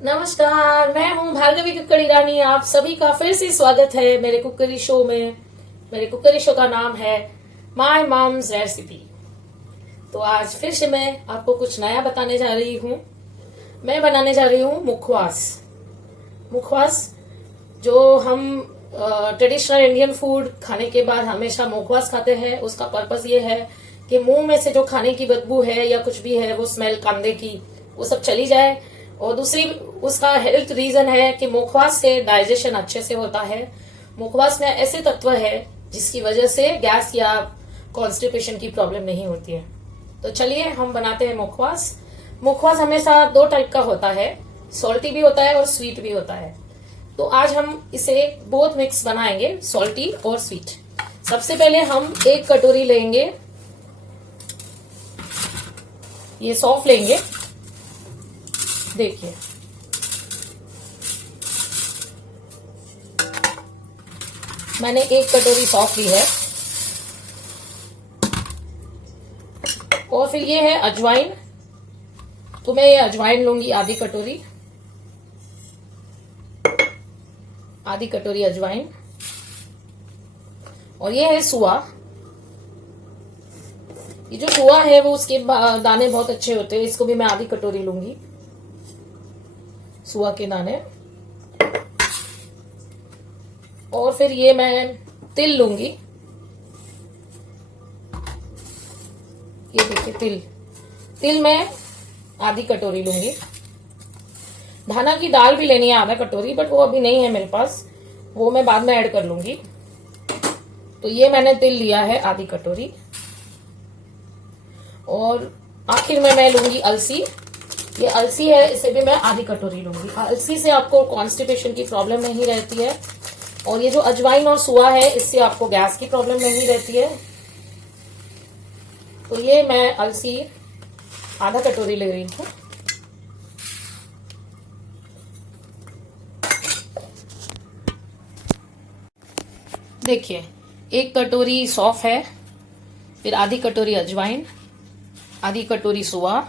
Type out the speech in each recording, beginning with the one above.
नमस्कार, मैं हूँ भार्गवी कुक्कड़ी रानी। आप सभी का फिर से स्वागत है मेरे कुक्करी शो में। मेरे कुक्करी शो का नाम है माय मॉम्स रेसिपी। तो आज फिर से मैं आपको कुछ नया बताने जा रही हूँ। मैं बनाने जा रही हूँ मुखवास। मुखवास जो हम ट्रेडिशनल इंडियन फूड खाने के बाद हमेशा मुखवास खाते हैं। उसका पर्पस ये है कि मुंह में से जो खाने की बदबू है या कुछ भी है, वो स्मेल कांदे की, वो सब चली जाए। और दूसरी उसका हेल्थ रीजन है कि मुखवास से डाइजेशन अच्छे से होता है। मुखवास में ऐसे तत्व है जिसकी वजह से गैस या कॉन्स्टिपेशन की प्रॉब्लम नहीं होती है। तो चलिए हम बनाते हैं मुखवास। मुखवास हमेशा दो टाइप का होता है, सॉल्टी भी होता है और स्वीट भी होता है। तो आज हम इसे बोथ मिक्स बनाएंगे, सॉल्टी और स्वीट। सबसे पहले हम 1 कटोरी लेंगे, ये सौंफ लेंगे। देखिए, मैंने 1 कटोरी सौंफ ली है। और फिर ये है अजवाइन, तो मैं ये अजवाइन लूंगी आधी कटोरी अजवाइन। और ये है सुआ। ये जो सुआ है वो उसके दाने बहुत अच्छे होते हैं, इसको भी मैं आधी कटोरी लूंगी, सुआ के दाने। और फिर ये मैं तिल लूंगी। ये देखिए तिल मैं आधी कटोरी लूंगी। धाना की दाल भी लेनी है आधा कटोरी, बट वो अभी नहीं है मेरे पास, वो मैं बाद में ऐड कर लूंगी। तो ये मैंने तिल लिया है आधी कटोरी। और आखिर में मैं लूंगी अलसी। ये अलसी है, इसे भी मैं आधी कटोरी लूंगी। अलसी से आपको कॉन्स्टिपेशन की प्रॉब्लम नहीं रहती है। और ये जो अजवाइन और सुआ है, इससे आपको गैस की प्रॉब्लम नहीं रहती है। तो ये मैं अलसी आधा कटोरी ले रही हूँ। देखिए, 1 कटोरी सौंफ है, फिर आधी कटोरी अजवाइन, आधी कटोरी सुआ,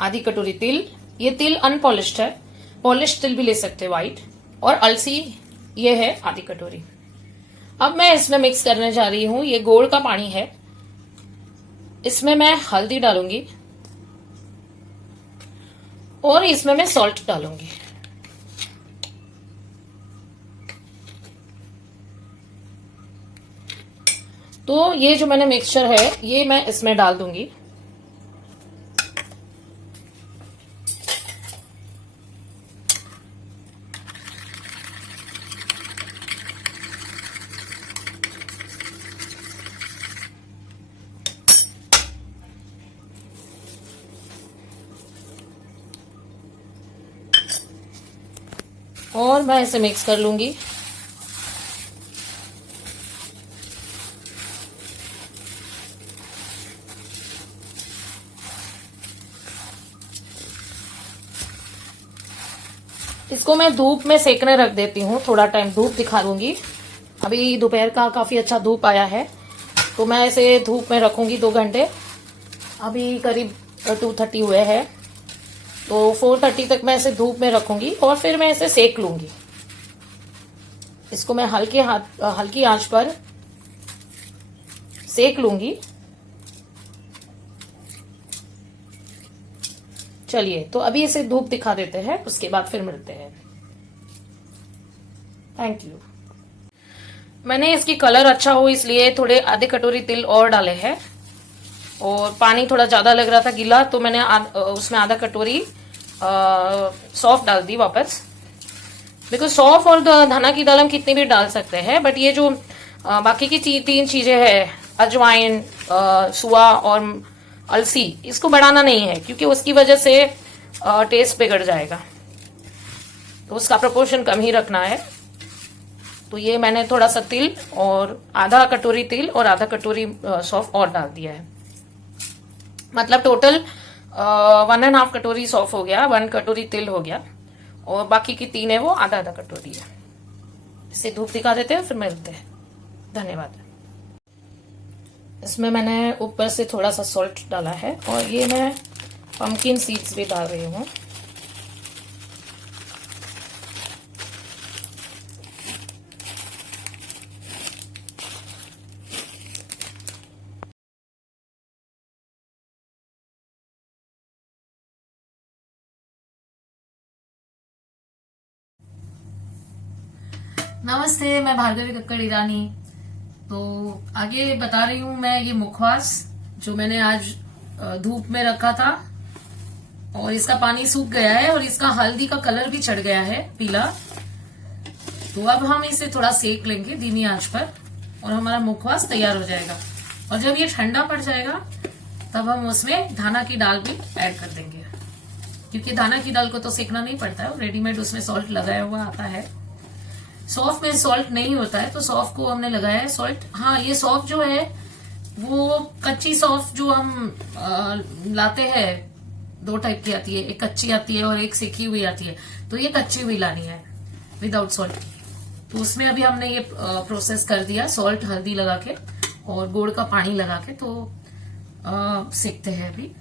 आधी कटोरी तिल। ये तिल अनपॉलिश्ड है, पॉलिश्ड तिल भी ले सकते हैं, व्हाइट। और अलसी ये है आधी कटोरी। अब मैं इसमें मिक्स करने जा रही हूं, ये गोड़ का पानी है। इसमें मैं हल्दी डालूंगी और इसमें मैं सॉल्ट डालूंगी। तो ये जो मैंने मिक्सचर है, ये मैं इसमें डाल दूंगी। और मैं इसे मिक्स कर लूंगी। इसको मैं धूप में सेकने रख देती हूँ, थोड़ा टाइम धूप दिखा दूंगी। अभी दोपहर का काफी अच्छा धूप आया है, तो मैं इसे धूप में रखूंगी 2 घंटे। अभी करीब 2:30 हुए हैं, तो 4:30 तक मैं इसे धूप में रखूंगी और फिर मैं इसे सेक लूंगी। इसको मैं हल्की आंच पर सेक लूंगी। चलिए, तो अभी इसे धूप दिखा देते हैं, उसके बाद फिर मिलते हैं। Thank you. मैंने इसकी कलर अच्छा हो इसलिए थोड़े आधे कटोरी तिल और डाले हैं। और पानी थोड़ा ज्यादा लग रहा था गीला, तो मैंने उसमें आधा कटोरी सौंफ डाल दी वापस। बिकॉज सौंफ और धना की दाल हम कितनी भी डाल सकते हैं, बट ये जो बाकी की 3 चीजें हैं, अजवाइन, सुआ और अलसी, इसको बढ़ाना नहीं है, क्योंकि उसकी वजह से टेस्ट बिगड़ जाएगा। तो उसका प्रोपोर्शन कम ही रखना है। तो ये मैंने थोड़ा सा तिल और आधा कटोरी तिल और आधा कटोरी सौंफ और डाल दिया है। मतलब टोटल 1.5 कटोरी सौंफ हो गया, 1 कटोरी तिल हो गया, और बाकी की 3 है वो आधा कटोरी है। इसे धूप दिखा देते हैं, फिर मिलते हैं। धन्यवाद। इसमें मैंने ऊपर से थोड़ा सा सॉल्ट डाला है, और ये मैं पंपकिन सीड्स भी डाल रही हूँ। नमस्ते, मैं भार्गवी कक्कड़ ईरानी। तो आगे बता रही हूँ मैं ये मुखवास जो मैंने आज धूप में रखा था और इसका पानी सूख गया है और इसका हल्दी का कलर भी चढ़ गया है पीला। तो अब हम इसे थोड़ा सेक लेंगे धीमी आंच पर और हमारा मुखवास तैयार हो जाएगा। और जब ये ठंडा पड़ जाएगा तब हम उसमें धाना की दाल भी ऐड कर देंगे, क्योंकि धाना की दाल को तो सेकना नहीं पड़ता है, रेडीमेड उसमें सॉल्ट लगाया हुआ आता है। सौंफ में सॉल्ट नहीं होता है तो सौंफ को हमने लगाया है सॉल्ट। हाँ, ये सौंफ जो है वो कच्ची सौंफ जो हम लाते हैं, दो टाइप की आती है, एक कच्ची आती है और एक सेकी हुई आती है। तो ये कच्ची हुई लानी है विदाउट सॉल्ट। तो उसमें अभी हमने ये प्रोसेस कर दिया, सॉल्ट हल्दी लगा के और गुड़ का पानी लगा के। तो सेकते हैं अभी।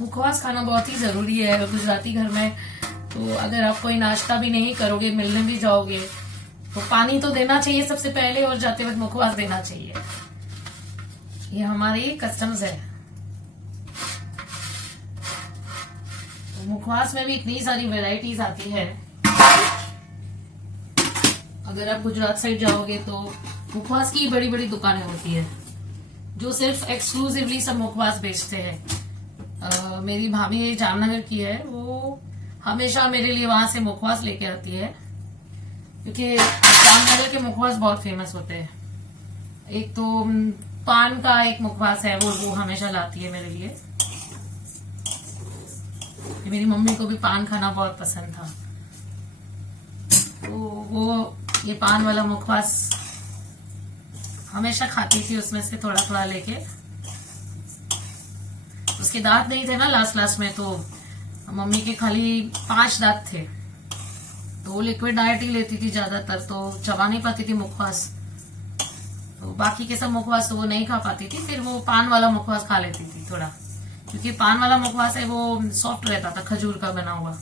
मुखवास खाना बहुत ही जरूरी है गुजराती घर में। तो अगर आप कोई नाश्ता भी नहीं करोगे, मिलने भी जाओगे, तो पानी तो देना चाहिए सबसे पहले और जाते वक्त मुखवास देना चाहिए। ये हमारे कस्टम्स है। तो मुखवास में भी इतनी सारी वैरायटीज आती है। अगर आप गुजरात साइड जाओगे तो मुखवास की बड़ी बड़ी दुकानें होती है जो सिर्फ एक्सक्लूसिवली सब मुखवास बेचते हैं। मेरी भाभी जामनगर की है, वो हमेशा मेरे लिए वहां से मुखवास लेके आती है, क्योंकि जामनगर के मुखवास बहुत फेमस होते हैं। एक तो पान का एक मुखवास है, वो हमेशा लाती है मेरे लिए। मेरी मम्मी को भी पान खाना बहुत पसंद था, तो वो ये पान वाला मुखवास हमेशा खाती थी, उसमें से थोड़ा थोड़ा लेके। उसके दांत नहीं थे ना लास्ट में, तो मम्मी के खाली 5 दांत थे, तो वो लिक्विड डाइट ही लेती थी ज्यादातर, तो चबा नहीं पाती थी मुखवास। तो बाकी के सब मुखवास तो वो नहीं खा पाती थी, फिर वो पान वाला मुखवास खा लेती थी थोड़ा, क्योंकि पान वाला मुखवास है वो सॉफ्ट रहता था, खजूर का बना हुआ।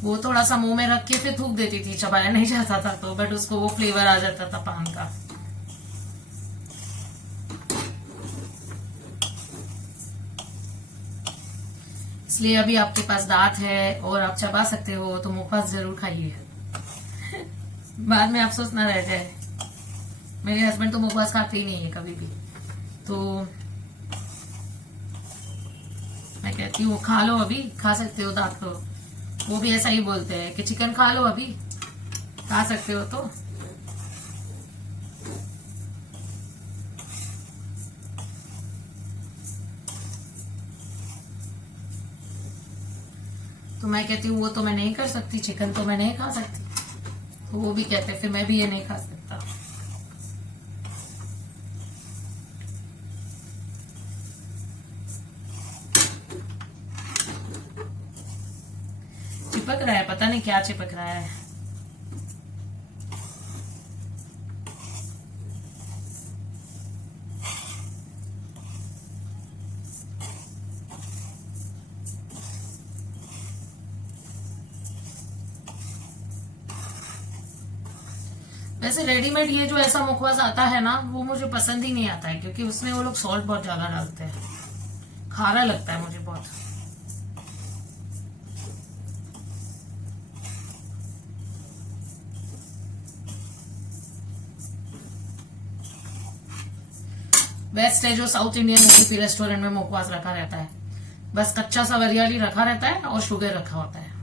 वो थोड़ा सा मुंह में रख के फिर थूक देती थी, चबाया नहीं जाता था तो, बट उसको वो फ्लेवर आ जाता था पान का। इसलिए अभी आपके पास दांत है और आप चबा सकते हो तो मुखवास जरूर खाइए। बाद में अफसोस ना रह जाए। मेरे हस्बैंड तो मुखवास खाते ही नहीं है कभी भी, तो मैं कहती हूँ खा लो, अभी खा सकते हो दांत को। वो भी ऐसा ही बोलते हैं कि चिकन खा लो, अभी खा सकते हो। तो मैं कहती हूँ वो तो मैं नहीं कर सकती, चिकन तो मैं नहीं खा सकती, तो वो भी कहते हैं फिर मैं भी ये नहीं खा सकता। चिपक रहा है, पता नहीं क्या चिपक रहा है। वैसे रेडीमेड ये जो ऐसा मुखवास आता है ना, वो मुझे पसंद ही नहीं आता है, क्योंकि उसमें वो लोग सॉल्ट बहुत ज्यादा डालते हैं, खारा लगता है मुझे बहुत। बेस्ट है जो साउथ इंडियन रेसिपी रेस्टोरेंट में मुखवास रखा रहता है, बस कच्चा सा वरियाली रखा रहता है और शुगर रखा होता है।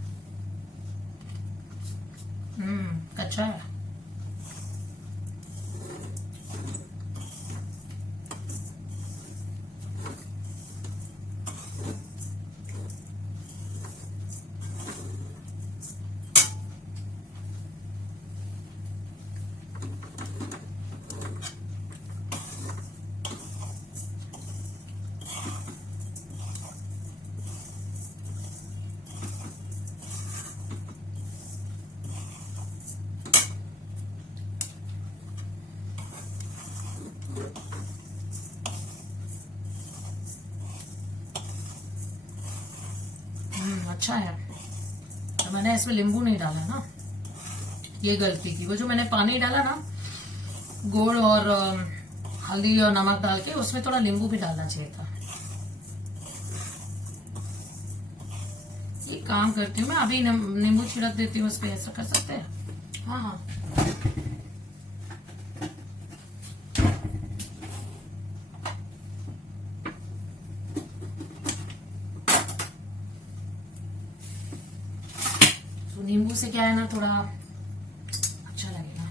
कच्चा है। अच्छा है। तो मैंने इसमें नींबू नहीं डाला ना, ये गलती की। वो जो मैंने पानी डाला ना गुड़ और हल्दी और नमक डाल के, उसमें थोड़ा नींबू भी डालना चाहिए था। ये काम करती हूँ मैं, अभी नींबू छिड़क देती हूँ उस पे, ऐसा कर सकते हैं। हाँ हाँ, तो नींबू से क्या है ना, थोड़ा अच्छा लगेगा।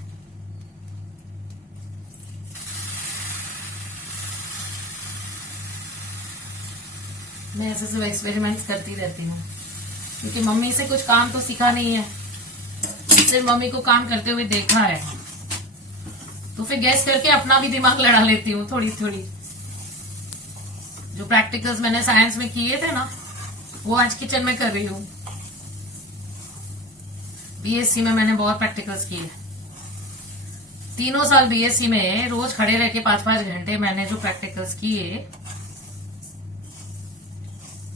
मैं ऐसे सब एक्सपेरिमेंट्स करती रहती हूँ, क्योंकि मम्मी से कुछ काम तो सीखा नहीं है, सिर्फ मम्मी को काम करते हुए देखा है, तो फिर गैस करके अपना भी दिमाग लड़ा लेती हूँ थोड़ी थोड़ी। जो प्रैक्टिकल्स मैंने साइंस में किए थे ना, वो आज किचन में कर रही हूँ। बीएससी में मैंने बहुत प्रैक्टिकल्स किए, 3 साल बीएससी में रोज खड़े रह के 5-5 घंटे मैंने जो प्रैक्टिकल्स किए,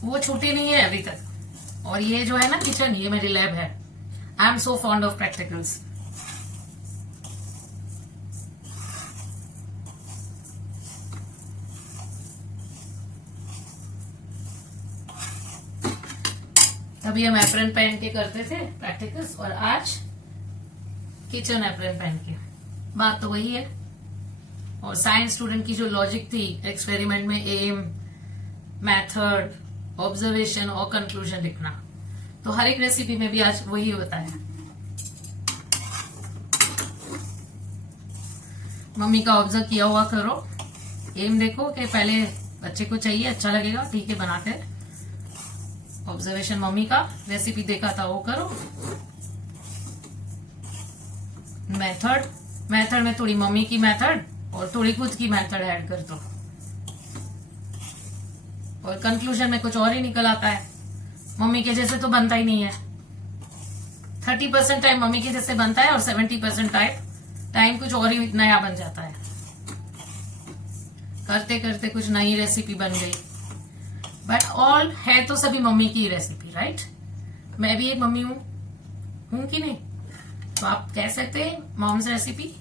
वो छूटी नहीं है अभी तक। और ये जो है ना किचन, ये मेरी लैब है। I am so fond of practicals. तभी हम एप्रन पहन के करते थे प्रैक्टिकल्स, और आज किचन एप्रन पहन के। बात तो वही है। और साइंस स्टूडेंट की जो लॉजिक थी एक्सपेरिमेंट में, एम, मेथड, ऑब्जर्वेशन और कंक्लूजन लिखना, तो हर एक रेसिपी में भी आज वही होता है। मम्मी का ऑब्जर्व किया हुआ करो, एम देखो कि पहले बच्चे को चाहिए, अच्छा लगेगा, ठीक है बनाते हैं। ऑब्जर्वेशन मम्मी का, रेसिपी देखा था वो करो। मेथड में थोड़ी मम्मी की मेथड और थोड़ी खुद की मेथड ऐड कर दो, और कंक्लूजन में कुछ और ही निकल आता है। मम्मी के जैसे तो बनता ही नहीं है। 30% टाइम मम्मी के जैसे बनता है और 70% टाइम कुछ और ही नया बन जाता है। करते करते कुछ नई रेसिपी बन गई, बट ऑल है तो सभी मम्मी की रेसिपी, राइट। मैं भी एक मम्मी हूं कि नहीं, तो आप कह सकते हैं मॉम्स रेसिपी।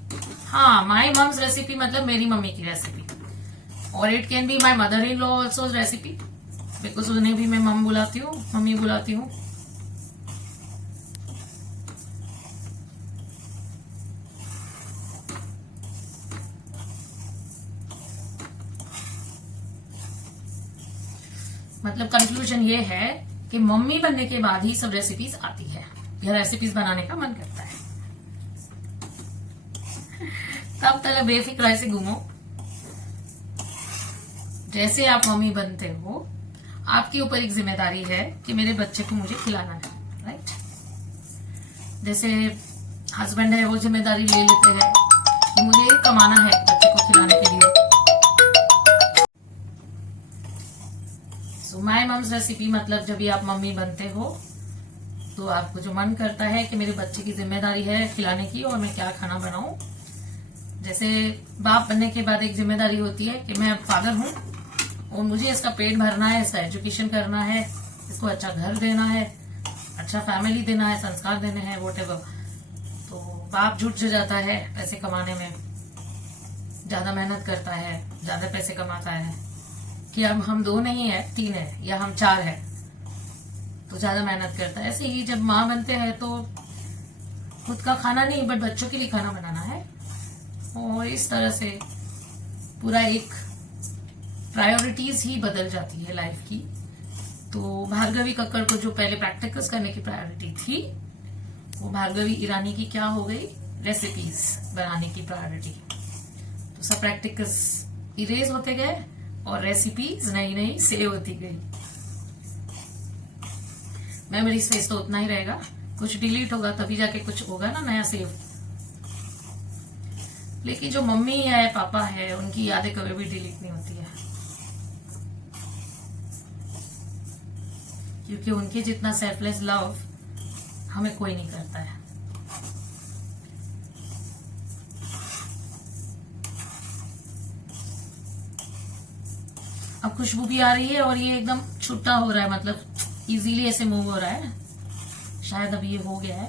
हाँ, माई मॉम्स रेसिपी मतलब मेरी मम्मी की रेसिपी, और it can be my mother in law also recipe, because उन्हें भी मैं मम बुलाती हूँ, मम्मी बुलाती हूँ। मतलब कंक्लूजन ये है कि मम्मी बनने के बाद ही सब रेसिपीज आती है, यह रेसिपीज बनाने का मन करता है। तब तक बेफिक्र से घूमो। जैसे आप मम्मी बनते हो, आपके ऊपर एक जिम्मेदारी है कि मेरे बच्चे को मुझे खिलाना है, राइट। जैसे हस्बैंड है, वो जिम्मेदारी ले लेते हैं कि मुझे कमाना है बच्चे को खिलाने के लिए। सो माय मम्स रेसिपी मतलब जब भी आप मम्मी बनते हो, तो आपको जो मन करता है कि मेरे बच्चे की जिम्मेदारी है खिलाने की, और मैं क्या खाना बनाऊं। जैसे बाप बनने के बाद एक जिम्मेदारी होती है कि मैं अब फादर हूं और मुझे इसका पेट भरना है, इसका एजुकेशन करना है, इसको अच्छा घर देना है, अच्छा फैमिली देना है, संस्कार देने हैं, वॉटेवर। तो बाप जुट जाता है पैसे कमाने में, ज्यादा मेहनत करता है, ज्यादा पैसे कमाता है। कि अब हम 2 नहीं है, 3 है, या हम 4 है, तो ज्यादा मेहनत करता है। ऐसे ही जब माँ बनते हैं तो खुद का खाना नहीं, बट बच्चों के लिए खाना बनाना है, और इस तरह से पूरा एक प्रायोरिटीज ही बदल जाती है लाइफ की। तो भार्गवी कक्कड़ को जो पहले प्रैक्टिकल्स करने की प्रायोरिटी थी, वो भार्गवी ईरानी की क्या हो गई, रेसिपीज बनाने की प्रायोरिटी। तो सब प्रैक्टिकल्स इरेज होते गए और रेसिपीज नई नई सेव होती गई। मेमोरी स्पेस तो उतना ही रहेगा, कुछ डिलीट होगा तभी जाके कुछ होगा ना नया सेव। लेकिन जो मम्मी है, पापा है, उनकी यादें कभी भी डिलीट नहीं होती है, क्योंकि उनके जितना सेल्फलेस लव हमें कोई नहीं करता है। अब खुशबू भी आ रही है और ये एकदम छुट्टा हो रहा है, मतलब इजीली ऐसे मूव हो रहा है। शायद अब ये हो गया है।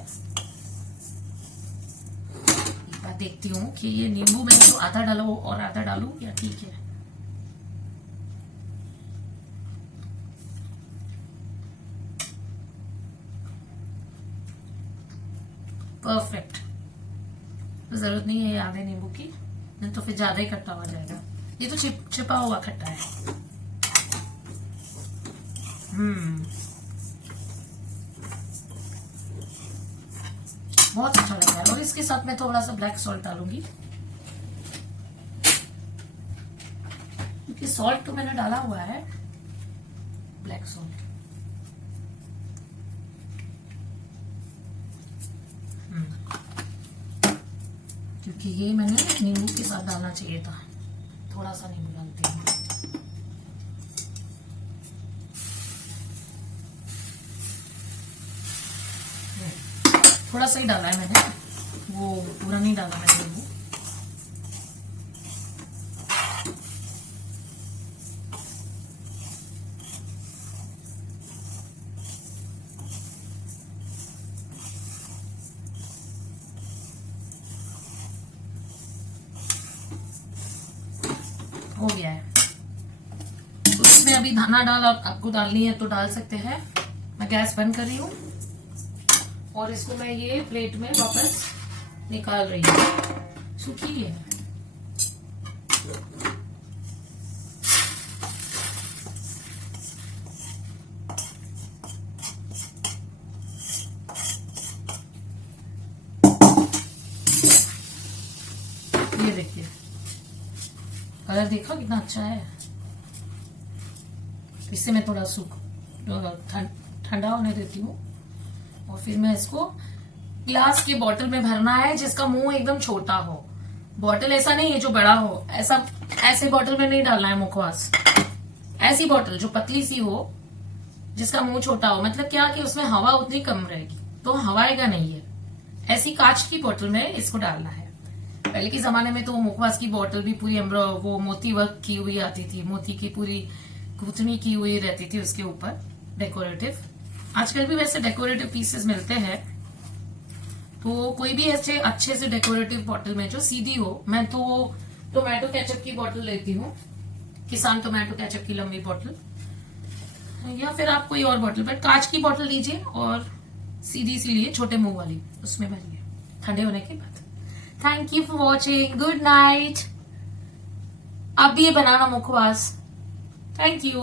एक बार देखती हूँ कि ये नींबू मैंने तो आधा डाला और आधा डालू या ठीक है। परफेक्ट। जरूरत नहीं है ये आधे नींबू की, नहीं तो फिर ज्यादा ही खट्टा हो जाएगा। ये तो छिपा हुआ खट्टा है। बहुत अच्छा लग रहा है। और इसके साथ मैं थोड़ा सा ब्लैक सॉल्ट डालूंगी, क्योंकि सॉल्ट तो मैंने डाला हुआ है, ब्लैक सॉल्ट। क्योंकि ये मैंने नींबू के साथ डालना चाहिए था। थोड़ा सा नींबू डालती हूँ। थोड़ा सा ही डाला है मैंने, वो पूरा नहीं डाला मैंने नींबू। हो गया है। तो इसमें अभी धना डाल आपको डालनी है तो डाल सकते हैं। मैं गैस बंद कर रही हूँ और इसको मैं ये प्लेट में वापस निकाल रही हूँ। सूखी है। ये देखिए कलर देखा कितना अच्छा है। इससे मैं थोड़ा ठंडा होने देती हूँ और फिर मैं इसको ग्लास के बॉटल में भरना है जिसका मुंह एकदम छोटा हो। बॉटल ऐसा नहीं है जो बड़ा हो, ऐसे बॉटल में नहीं डालना है मुखवास। ऐसी बॉटल जो पतली सी हो, जिसका मुंह छोटा हो। मतलब क्या कि उसमें हवा उतनी कम रहेगी तो हवाएगा नहीं है। ऐसी कांच की बोतल में इसको डालना है। पहले के जमाने में तो मुखवास की बोतल भी पूरी वो मोती वर्क की हुई आती थी, मोती की पूरी गुथनी की हुई रहती थी उसके ऊपर, डेकोरेटिव। आजकल भी वैसे डेकोरेटिव पीसेस मिलते हैं, तो कोई भी ऐसे अच्छे से डेकोरेटिव बॉटल में जो सीधी हो। मैं तो टोमेटो केचप की बॉटल लेती हूँ, किसान टोमेटो केचप की लंबी बॉटल, या फिर आप कोई और बॉटल, पर कांच की बॉटल लीजिए और सीधी सी लिए, छोटे मुंह वाली, उसमें भरिए ठंडे होने के बाद। Thank you for watching, good night. अब भी ये बनाना मुखवास। Thank you.